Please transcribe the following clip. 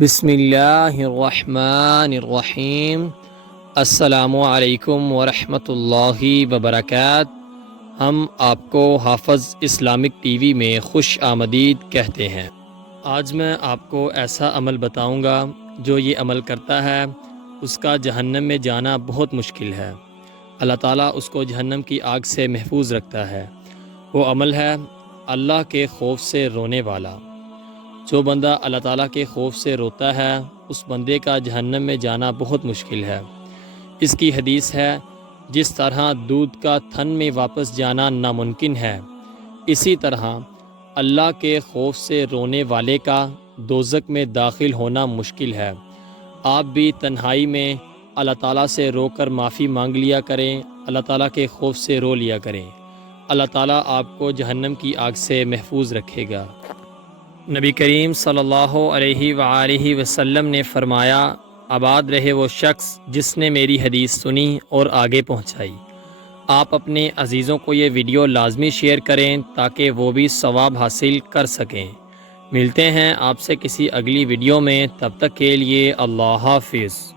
بسم اللہ الرحمن الرحیم۔ السلام علیکم ورحمۃ اللہ وبرکاتہ۔ ہم آپ کو حافظ اسلامک ٹی وی میں خوش آمدید کہتے ہیں۔ آج میں آپ کو ایسا عمل بتاؤں گا جو یہ عمل کرتا ہے اس کا جہنم میں جانا بہت مشکل ہے۔ اللہ تعالیٰ اس کو جہنم کی آگ سے محفوظ رکھتا ہے۔ وہ عمل ہے اللہ کے خوف سے رونے والا۔ جو بندہ اللہ تعالیٰ کے خوف سے روتا ہے اس بندے کا جہنم میں جانا بہت مشکل ہے۔ اس کی حدیث ہے، جس طرح دودھ کا تھن میں واپس جانا ناممکن ہے، اسی طرح اللہ کے خوف سے رونے والے کا دوزخ میں داخل ہونا مشکل ہے۔ آپ بھی تنہائی میں اللہ تعالیٰ سے رو کر معافی مانگ لیا کریں، اللہ تعالیٰ کے خوف سے رو لیا کریں۔ اللہ تعالیٰ آپ کو جہنم کی آگ سے محفوظ رکھے گا۔ نبی کریم صلی اللہ علیہ وآلہ وسلم نے فرمایا، آباد رہے وہ شخص جس نے میری حدیث سنی اور آگے پہنچائی۔ آپ اپنے عزیزوں کو یہ ویڈیو لازمی شیئر کریں تاکہ وہ بھی ثواب حاصل کر سکیں۔ ملتے ہیں آپ سے کسی اگلی ویڈیو میں، تب تک کے لیے اللہ حافظ۔